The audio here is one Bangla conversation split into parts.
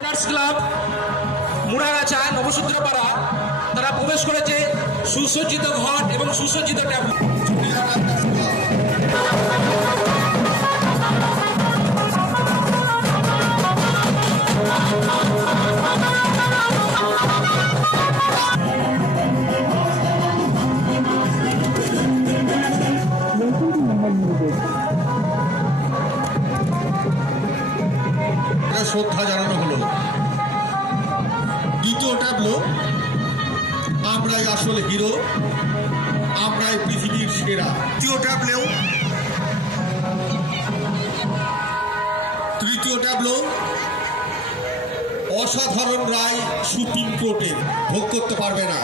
ক্লাব মুড়াগাছা নবসূত্রপাড়া তারা প্রবেশ করেছে সুসজ্জিত ঘট এবং সুসজ্জিত ট্যাবলেট এটা শ্রদ্ধা জানানো হলো। দ্বিতীয় ট্যাবলো আমরাই আসলে হিরো, আমরাই পৃথিবীর সেরা। তৃতীয় ট্যাবলেও তৃতীয় ট্যাবলো অসাধারণ রায় সুপ্রিম কোর্টের ভোগ করতে পারবে না।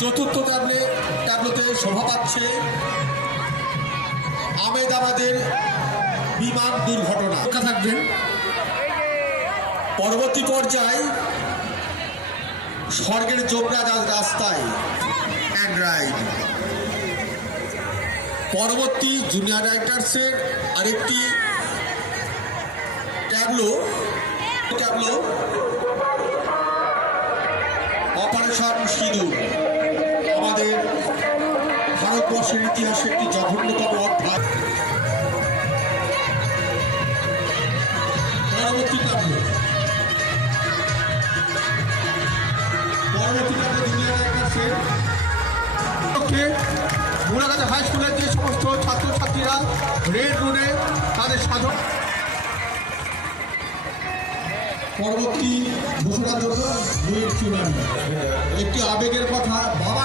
চতুর্থ ট্যাবলে ট্যাবলোতে শোভা পাচ্ছে। আমেদাবাদের বিমান দুর্ঘটনা। থাকবেন পরবর্তী পর্যায়ে স্বর্গের রা- রাস্তায় অ্যান্ড রাইড পরবর্তী জুনিয়র রাইটার্সের আরেকটি ট্যাবলো ট্যাবলো অপারেশন সিঁদুর। আমাদের ভারতবর্ষের ইতিহাসে একটি জঘন্যতম অধ্যায় হাই স্কুলের যে সমস্ত ছাত্রছাত্রীরা রেড রোডে তাদের সাধন পরবর্তী ঘোষণার জন্য একটি আবেগের কথা, বাবা